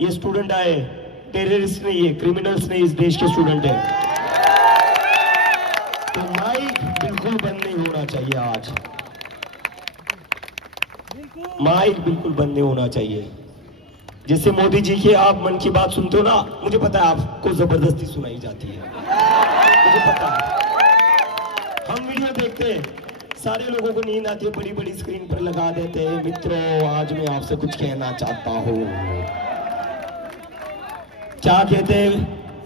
ये स्टूडेंट आए टेररिस्ट नहीं है, क्रिमिनल्स नहीं, इस देश के स्टूडेंट है। तो माइक बिल्कुल बंद नहीं होना चाहिए आज, माइक बिल्कुल बंद नहीं होना चाहिए। जैसे मोदी जी की आप मन की बात सुनते हो ना, मुझे पता है आपको जबरदस्ती सुनाई जाती है, मुझे पता है। हम वीडियो देखते हैं, सारे लोगों को नींद आती है, बड़ी बड़ी स्क्रीन पर लगा देते हैं। मित्रों, आज मैं आपसे कुछ कहना चाहता हूँ। क्या कहते हैं?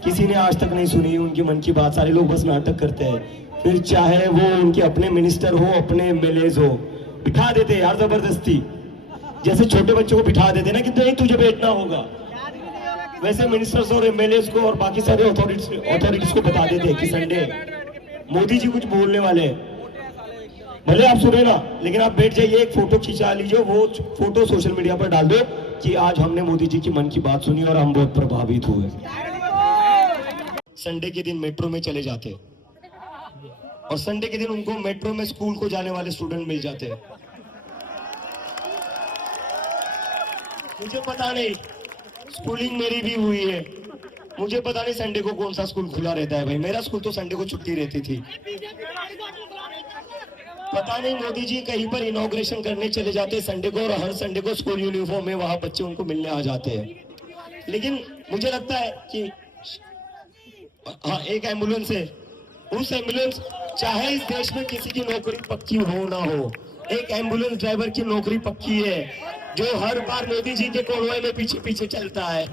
किसी ने आज तक नहीं सुनी उनकी मन की बात, सारे लोग बस नाटक करते हैं। फिर चाहे वो उनके अपने मिनिस्टर हो, अपने एमएलएज हो, बिठा देते हैं यार जबरदस्ती। जैसे छोटे बच्चों को बिठा देते ना कि नहीं तुझे बैठना होगा, वैसे मिनिस्टर्स और एमएलएज को और बाकी सारे अथॉरिटीज को बता देते हैं कि संडे मोदी जी कुछ बोलने वाले हैं। भले आप सुने ना, लेकिन आप बैठ जाइए, एक फोटो खिंचा लीजिए, वो फोटो सोशल मीडिया पर डाल दो कि आज हमने मोदी जी की मन की बात सुनी और हम बहुत प्रभावित हुए। संडे के दिन मेट्रो में चले जाते और संडे के दिन उनको मेट्रो में स्कूल को जाने वाले स्टूडेंट मिल जाते हैं। मुझे पता नहीं, स्कूलिंग मेरी भी हुई है, मुझे पता नहीं संडे को कौन सा स्कूल खुला रहता है। भाई मेरा स्कूल तो संडे को छुट्टी रहती थी। पता नहीं मोदी जी कहीं पर इनॉग्रेशन करने चले जाते संडे को, और हर संडे को स्कूल यूनिफॉर्म में वहां बच्चे उनको मिलने आ जाते हैं। लेकिन मुझे लगता है कि हाँ, एक एम्बुलेंस है, उस एम्बुलेंस, चाहे इस देश में किसी की नौकरी पक्की हो ना हो, एक एम्बुलेंस ड्राइवर की नौकरी पक्की है जो हर बार मोदी जी के कॉन्वॉय में पीछे पीछे चलता है,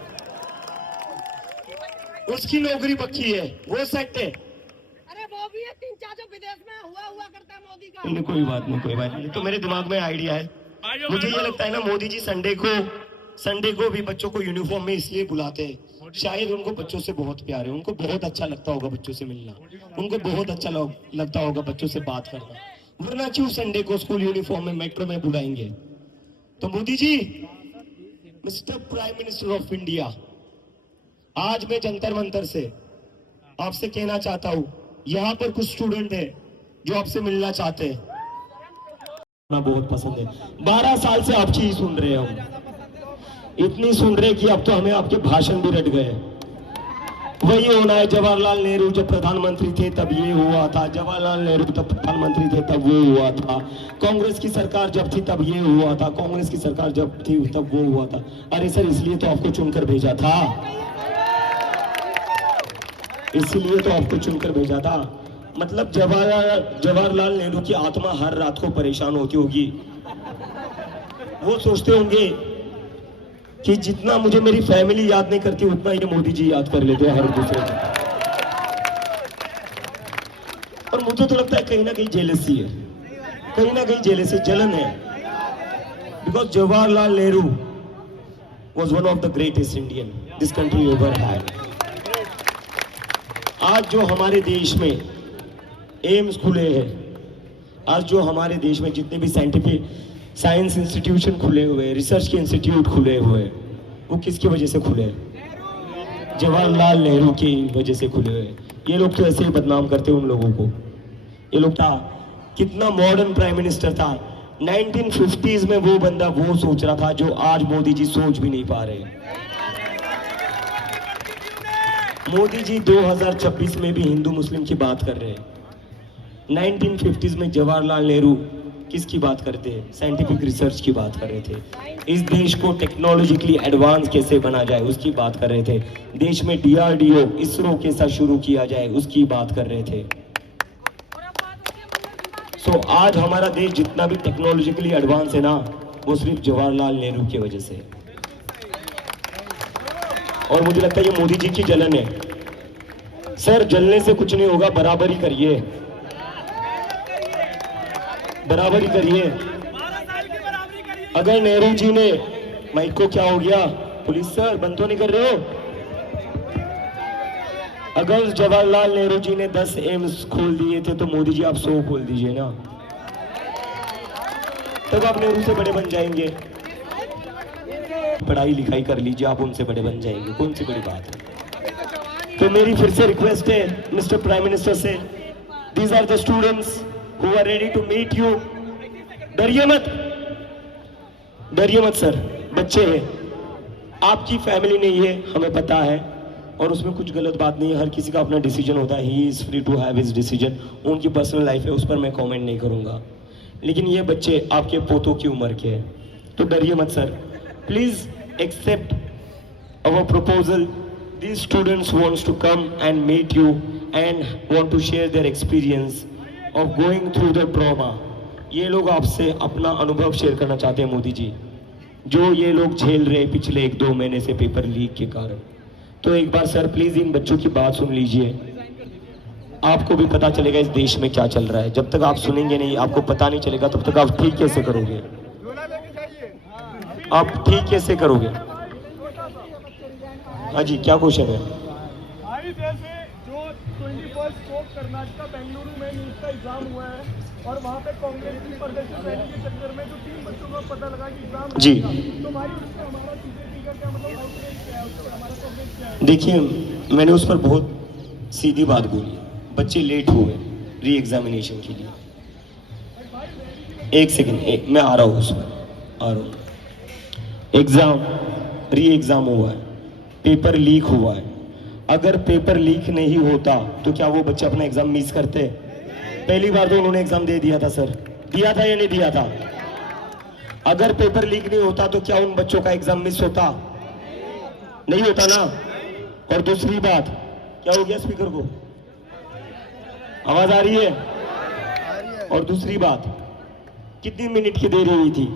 उसकी नौकरी पक्की है, वो सेट है। अरे वो भी है, 3-4 जो विदेश में हुआ करता है मोदी का। कोई बात नहीं, तो मेरे दिमाग में आइडिया है। मुझे ये लगता है ना, मोदी जी संडे को भी बच्चों को यूनिफॉर्म में इसलिए बुलाते हैं, शायद उनको बच्चों से बहुत प्यार है, उनको बहुत अच्छा लगता होगा बच्चों से मिलना, उनको बहुत अच्छा लगता होगा बच्चों से बात करना, वरना क्यों संडे को स्कूल यूनिफॉर्म में मेट्रो में बुलाएंगे? तो Modi ji, mister prime minister of India, आज मैं जंतर मंतर से आपसे कहना चाहता हूं, यहाँ पर कुछ स्टूडेंट है जो आपसे मिलना चाहते हैं, बहुत पसंद है। 12 साल से आपकी ही सुन रहे हैं हम, इतनी सुन रहे कि अब तो हमें आपके भाषण भी रट गए। वही होना है, जवाहरलाल नेहरू जब प्रधानमंत्री थे तब ये हुआ था, जवाहरलाल नेहरू तब प्रधानमंत्री थे तब वो हुआ था, कांग्रेस की सरकार जब थी तब ये हुआ था, कांग्रेस की सरकार जब थी तब वो हुआ था। अरे सर, इसलिए तो आपको चुनकर भेजा था, इसलिए तो आपको चुनकर भेजा था। मतलब जवाहरलाल नेहरू की आत्मा हर रात को परेशान होती होगी, वो सोचते होंगे कि जितना मुझे मेरी फैमिली याद नहीं करती उतना ये मोदी जी याद कर लेते हैं हर दूसरे को। और मुझे तो लगता है कहीं ना कहीं जेलसी है, कहीं ना कहीं जेलसी, जलन है, because Jawaharlal Nehru was one of the greatest Indian. this country ever had. आज जो हमारे देश में एम्स खुले हैं, आज जो हमारे देश में जितने भी साइंटिफिक साइंस इंस्टीट्यूशन खुले हुए, रिसर्च के इंस्टीट्यूट खुले हुए, वो किसकी वजह से खुले हैं? जवाहरलाल नेहरू की वजह से खुले हुए। ये लोग तो ऐसे ही बदनाम करते हैं उन लोगों को। ये लोग था कितना मॉडर्न प्राइम मिनिस्टर था। 1950s में वो बंदा वो सोच रहा था जो आज मोदी जी सोच भी नहीं पा रहे। मोदी जी 2026 में भी हिंदू मुस्लिम की बात कर रहे हैं। 1950s में जवाहरलाल नेहरू किसकी बात करते हैं? साइंटिफिक रिसर्च की बात कर रहे थे। इस देश को टेक्नोलॉजिकली एडवांस कैसे बना जाए उसकी बात कर रहे थे। देश में DRDO इसरो कैसा शुरू किया जाए उसकी बात कर रहे थे। सो आज हमारा देश जितना भी टेक्नोलॉजिकली एडवांस है ना, वो सिर्फ जवाहरलाल नेहरू की वजह से। और मुझे लगता है ये मोदी जी की जलन है। सर जलने से कुछ नहीं होगा, बराबरी करिए, बराबरी करिए। अगर नेहरू जी ने माइक को क्या हो गया, पुलिस सर बंद तो नहीं कर रहे हो? अगर जवाहरलाल नेहरू जी ने 10 एम्स खोल दिए थे तो मोदी जी आप 100 खोल दीजिए ना, तब आप नेहरू से बड़े बन जाएंगे। पढ़ाई लिखाई कर लीजिए, आप उनसे बड़े बन जाएंगे, कौन सी बड़ी बात है। तो मेरी फिर से रिक्वेस्ट है मिस्टर प्राइम मिनिस्टर से, these are the students who are ready to meet you. डरिए मत, डरिए मत सर, बच्चे हैं, आपकी फैमिली नहीं है, हमें पता है, और उसमें कुछ गलत बात नहीं है। हर किसी का अपना डिसीजन होता है, he is free to have his decision. उनकी पर्सनल लाइफ है, उस पर मैं कमेंट नहीं करूंगा। लेकिन ये बच्चे आपके पोतों की उम्र के हैं, तो डरिए मत sir. Please accept our proposal. These students wants to come and meet you and want to share their experience of going through the trauma. ये लोग आपसे अपना अनुभव शेयर करना चाहते हैं मोदी जी, जो ये लोग झेल रहे पिछले 1-2 महीने से पेपर लीक के कारण। तो एक बार सर प्लीज इन बच्चों की बात सुन लीजिए, आपको भी पता चलेगा इस देश में क्या चल रहा है। जब तक आप सुनेंगे नहीं, आपको पता नहीं चलेगा, तब तक आप ठीक कैसे करोगे? आप ठीक कैसे करोगे? हाँ जी, क्या क्वेश्चन है? हाल ही जैसे जो 21 कर्नाटका बेंगलुरु में नीट का एग्जाम हुआ है और वहाँ पे कांग्रेस की प्रदर्शन रैली के चक्कर में जो 3 बच्चों को पता लगा कि एग्जाम जी, तो भाई उससे हमारा बीजेपी का क्या मतलब आउटरीच क्या है, उससे हमारा कांग्रेस क्या है? देखिए मैंने उस पर बहुत सीधी बात बोली। बच्चे लेट हुए री एग्जामिनेशन के लिए। एक सेकंड, मैं आ रहा हूँ, उस पर आ रहा हूँ। एग्जाम री एग्जाम हुआ है, पेपर लीक हुआ है। अगर पेपर लीक नहीं होता तो क्या वो बच्चे अपना एग्जाम मिस करते? पहली बार तो उन्होंने एग्जाम दे दिया था सर, दिया था या नहीं दिया था? अगर पेपर लीक नहीं होता तो क्या उन बच्चों का एग्जाम मिस होता? नहीं होता ना। और दूसरी बात, क्या हो गया स्पीकर को? आवाज आ रही है? और दूसरी बात, कितनी मिनट की देरी हुई थी?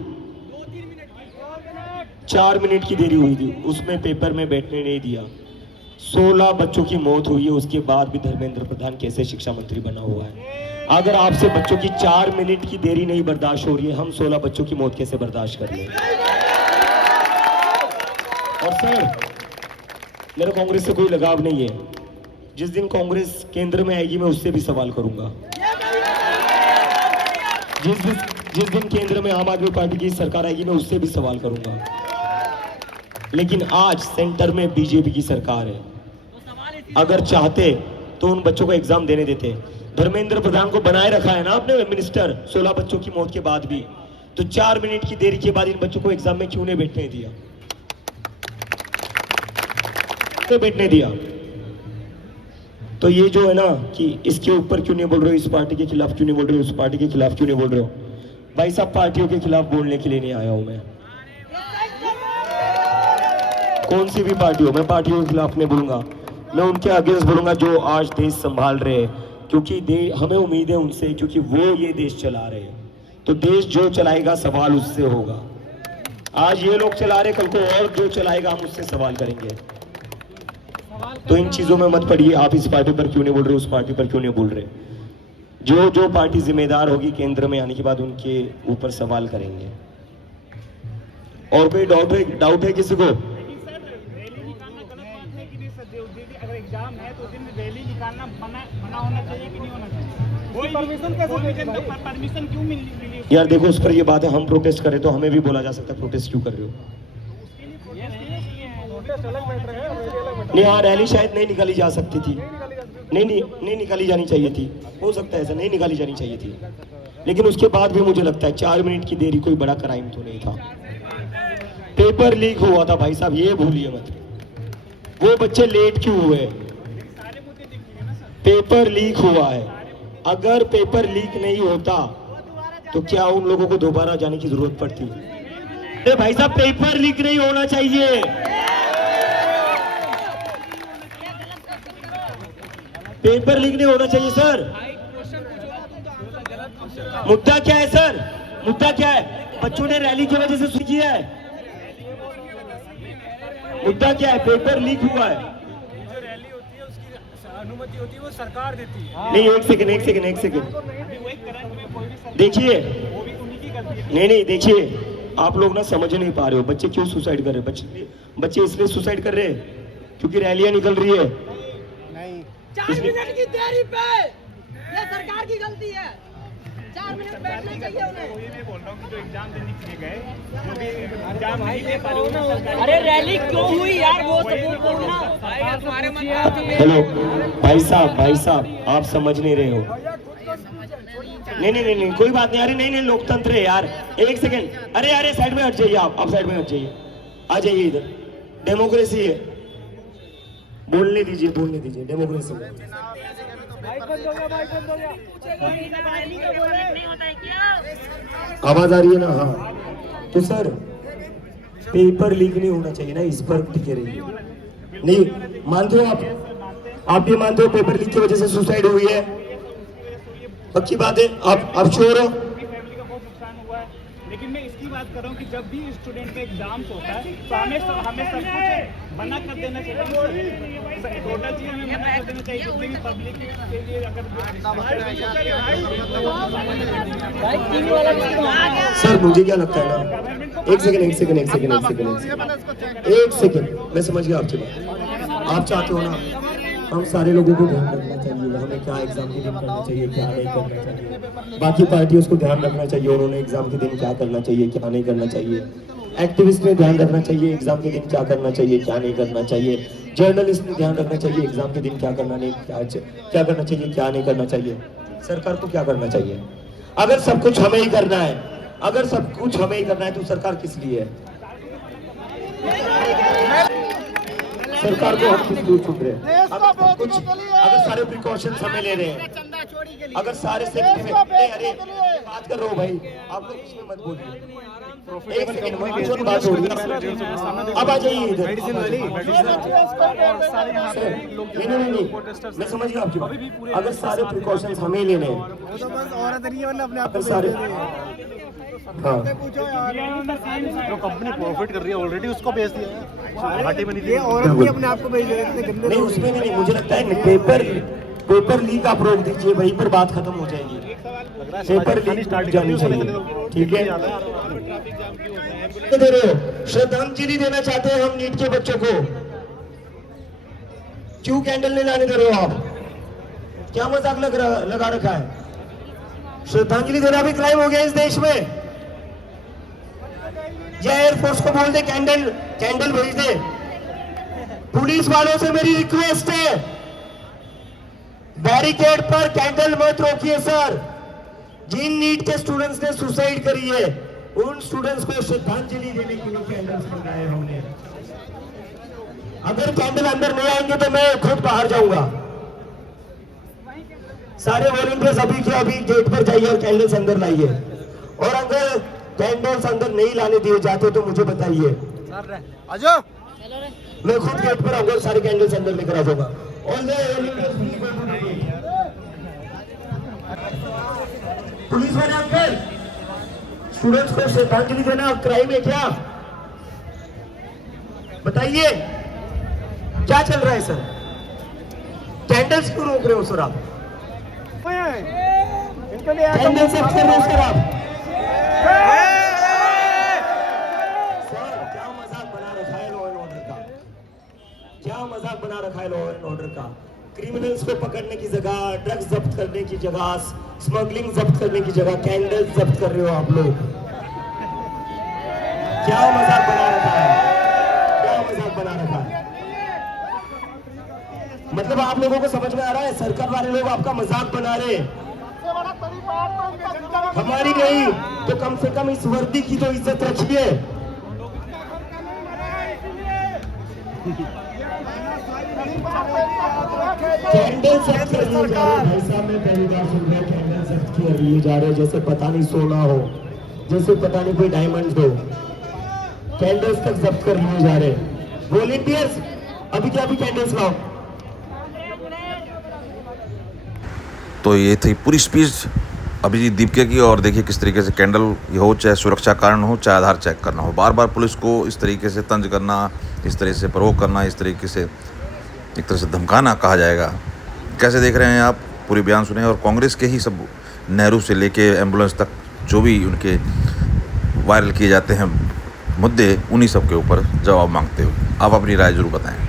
4 मिनट की देरी हुई थी, उसमें पेपर में बैठने नहीं दिया। 16 बच्चों की मौत हुई है, उसके बाद भी धर्मेंद्र प्रधान कैसे शिक्षा मंत्री बना हुआ है? अगर आपसे बच्चों की 4 मिनट की देरी नहीं बर्दाश्त हो रही है, हम 16 बच्चों की मौत कैसे बर्दाश्त कर लें? और सर मेरा कांग्रेस से कोई लगाव नहीं है। जिस दिन कांग्रेस केंद्र में आएगी मैं उससे भी सवाल करूंगा। जिस दिन केंद्र में आम आदमी पार्टी की सरकार आएगी मैं उससे भी सवाल करूंगा। लेकिन आज सेंटर में बीजेपी की सरकार है। अगर चाहते तो उन बच्चों को एग्जाम देने देते। धर्मेंद्र प्रधान को बनाए रखा है ना आपने मिनिस्टर 16 बच्चों की मौत के बाद भी, तो 4 मिनट की देरी के बाद इन बच्चों को एग्जाम में क्यों नहीं बैठने दिया? तो बैठने दिया। तो ये जो है ना कि इसके ऊपर क्यों नहीं बोल रहे हो, इस पार्टी के खिलाफ क्यों नहीं बोल रहे हो, उस पार्टी के खिलाफ क्यों नहीं बोल रहे हो? भाई साहब पार्टियों के खिलाफ बोलने के लिए नहीं आया हूं मैं। कौन सी भी पार्टी हो, मैं पार्टियों के खिलाफ नहीं बोलूंगा, मैं उनके अगेंस्ट बोलूंगा जो आज देश संभाल रहे हैं। क्योंकि हमें उम्मीद है उनसे, क्योंकि वो ये देश चला रहे हैं। तो देश जो चलाएगा सवाल उससे होगा। आज ये लोग चला रहे, कल को और जो चलाएगा हम उससे सवाल करेंगे। तो इन चीजों में मत पड़िए। आप इस पार्टी पर क्यों नहीं बोल रहे, उस पार्टी पर क्यों नहीं बोल रहे? जो पार्टी जिम्मेदार होगी केंद्र में आने के बाद उनके ऊपर सवाल करेंगे। और कोई डाउट है किसी को? होना चाहिए कि नहीं होना चाहिए? कोई परमिशन कैसे, परमिशन क्यों मिली? यार देखो, उस पर ये बात है, हम प्रोटेस्ट करें तो हमें भी बोला जा सकता है प्रोटेस्ट क्यों कर रहे हो। नहीं, हाँ रैली शायद नहीं निकाली जा सकती थी, नहीं निकाली जानी चाहिए थी, हो सकता है ऐसा, नहीं निकाली जानी चाहिए थी, लेकिन उसके बाद भी मुझे लगता है 4 मिनट की देरी कोई बड़ा क्राइम तो नहीं था। पेपर लीक हुआ था भाई साहब, ये भूलिए मत। वो बच्चे लेट क्यों हुए? पेपर लीक हुआ है, अगर पेपर लीक नहीं होता तो क्या उन लोगों को दोबारा जाने की जरूरत पड़ती? अरे भाई साहब, पेपर लीक नहीं होना चाहिए। पेपर लीक नहीं होना चाहिए सर। मुद्दा क्या है सर? मुद्दा क्या है? बच्चों ने रैली की वजह से सुन किया है। मुद्दा क्या है? पेपर लीक हुआ है। जो रैली होती है उसकी अनुमति होती है वो सरकार देती है। नहीं, एक सेकंड देखिए, नहीं देखिए, आप लोग ना समझ नहीं पा रहे हो। बच्चे क्यों सुसाइड कर रहे हैं? बच्चे इसलिए सुसाइड कर रहे हैं क्योंकि रैलियां निकल रही है। 4 मिनट की देरी पे ये सरकार की गलती है। 4 मिनट बैठना चाहिए उन्हें। ये नहीं बोल रहा हूँ कि जो एग्जाम देने के लिए गए वो भी एग्जाम नहीं दे पा रहे। अरे रैली क्यों हुई यार, वो सब बोलना। हेलो भाई साहब, आप समझ नहीं रहे हो। नहीं, कोई बात नहीं। अरे नहीं, लोकतंत्र है यार। एक सेकंड, अरे साइड में हट जाइए, आप साइड में हट जाइए, आ जाइए इधर। डेमोक्रेसी है, बोलने दीजिए, डेमोक्रेसी है। आवाज आ रही है ना? हाँ, तो सर पेपर लीक नहीं होना चाहिए ना, इस पर टिके रहिए। नहीं मानते हो आप ये मानते हो पेपर लीक की वजह से सुसाइड हुई है? पक्की बात है, आप श्योर हो? फैमिली का बहुत नुकसान हुआ है, लेकिन मैं इसकी बात कर रहा हूँ कि जब भी स्टूडेंट का एग्जाम्स होता है तो हमें सब कुछ मना कर देना चाहिए। टोटल चीज हमें मना कर देना चाहिए, जितने भी पब्लिक के लिए अगर सर मुझे क्या लगता है ना, एक सेकंड, मैं समझ गया आपकी बात। आप चाहते हो ना हम सारे लोगों को ध्यान रखना चाहिए, हमें क्या एग्जाम के दिन करना चाहिए, क्या नहीं करना चाहिए। बाकी पार्टियों को ध्यान रखना चाहिए, उन्होंने एग्जाम के दिन क्या करना चाहिए, क्या नहीं करना चाहिए। एक्टिविस्ट ने ध्यान रखना चाहिए एग्जाम के दिन क्या करना चाहिए, क्या नहीं करना चाहिए। जर्नलिस्ट ने ध्यान रखना चाहिए एग्जाम के दिन क्या करना चाहिए, क्या नहीं करना चाहिए। सरकार को क्या करना चाहिए? अगर सब कुछ हमें ही करना है, तो सरकार किस लिए है? सरकार को हम किस लिए चुन रहे हैं? अगर सारे प्रिकॉशंस हमें ले रहे हैं, अगर सारे सेफ्टी में, अरे बात कर रहा हूँ भाई, आप लोग इसमें मत बोलिए। एक सेकंड, बात हो रही है, अब आ जाइए इधर। नहीं, मैं समझ गया आपकी बात। अगर सारे प्रिकॉशंस हमें लेने हैं, अगर सारे, हाँ जो कंपनी प्रॉफिट कर रही है ऑलरेडी उसको बेच दिया है, घाटे में नहीं और अपने आप को भेज नहीं, उसमें भी नहीं। मुझे लगता है पेपर लीक आप रोक दीजिए, वहीं पर बात खत्म हो जाएगी। पेपर लीक जानी चाहिए, ठीक है? दे रहे हो, श्रद्धांजलि देना चाहते हैं हम नीट के बच्चों को। क्यों कैंडल नहीं लाने दे रहे हो आप? क्या मजाक लगा रखा है? श्रद्धांजलि देना भी क्राइम हो गया इस देश में। या एयरफोर्स को बोल दे कैंडल भेज दे। पुलिस वालों से मेरी रिक्वेस्ट है, बैरिकेड पर कैंडल मत रोकिए सर। जिन नीट के स्टूडेंट्स ने सुसाइड करी है उन स्टूडेंट्स को श्रद्धांजलि देने के लिए कैंडल्स लगाए हमने। अगर कैंडल अंदर नहीं आएंगे तो मैं खुद बाहर जाऊंगा। सारे वॉलंटियर्स अभी के अभी गेट पर जाइए और कैंडल्स अंदर लाइए। और अगर कैंडल्स अंदर नहीं लाने दिए जाते तो मुझे बताइए, मैं खुद गेट पर आऊंगा और सारे कैंडल्स अंदर लेकर आ जाऊंगा। पुलिस वाले अंकल, स्टूडेंट्स को श्रद्धांजलि देना क्राइम है क्या? बताइए क्या चल रहा है सर? कैंडल्स क्यों रोक रहे हो सर आप? कैंडल से क्यों रोक सर आप? क्या मजाक बना रखा है लॉ एंड ऑर्डर का? क्रिमिनल्स को पकड़ने की जगह, ड्रग्स जब्त करने की जगह, स्मगलिंग जब्त करने की जगह कैंडल्स जब्त कर रहे हो आप लोग। क्या मजाक बना रखा है, क्या मजाक बना रखा है। मतलब आप लोगों को समझ में आ रहा है सरकार वाले लोग आपका मजाक बना रहे हैं, हमारी नहीं तो कम से कम इस वर्दी की तो इज्जत रखिए। कैंडल जब्त कर लिए जा रहे भाई साहब, मैं पहली बार सुन रहा कैंडल जब्त कर लिए जा रहे जैसे पता नहीं सोना हो, जैसे पता नहीं कोई डायमंड हो, कैंडल्स तक जब्त कर लिए जा रहे। वॉलंटियर्स अभी क्या अभी कैंडल्स लाओ। तो ये थी पूरी स्पीच अभिजीत दीपके की। और देखिए किस तरीके से कैंडल ये हो, चाहे सुरक्षा कारण हो, चाहे आधार चेक करना हो, बार बार पुलिस को इस तरीके से तंज करना, इस तरह से प्रोवोक करना, इस तरीके से एक तरह से धमकाना कहा जाएगा। कैसे देख रहे हैं आप? पूरे बयान सुने। और कांग्रेस के ही सब नेहरू से लेके एम्बुलेंस तक जो भी उनके वायरल किए जाते हैं मुद्दे, उन्हीं सब के ऊपर जवाब मांगते हुए आप अपनी राय जरूर बताएं।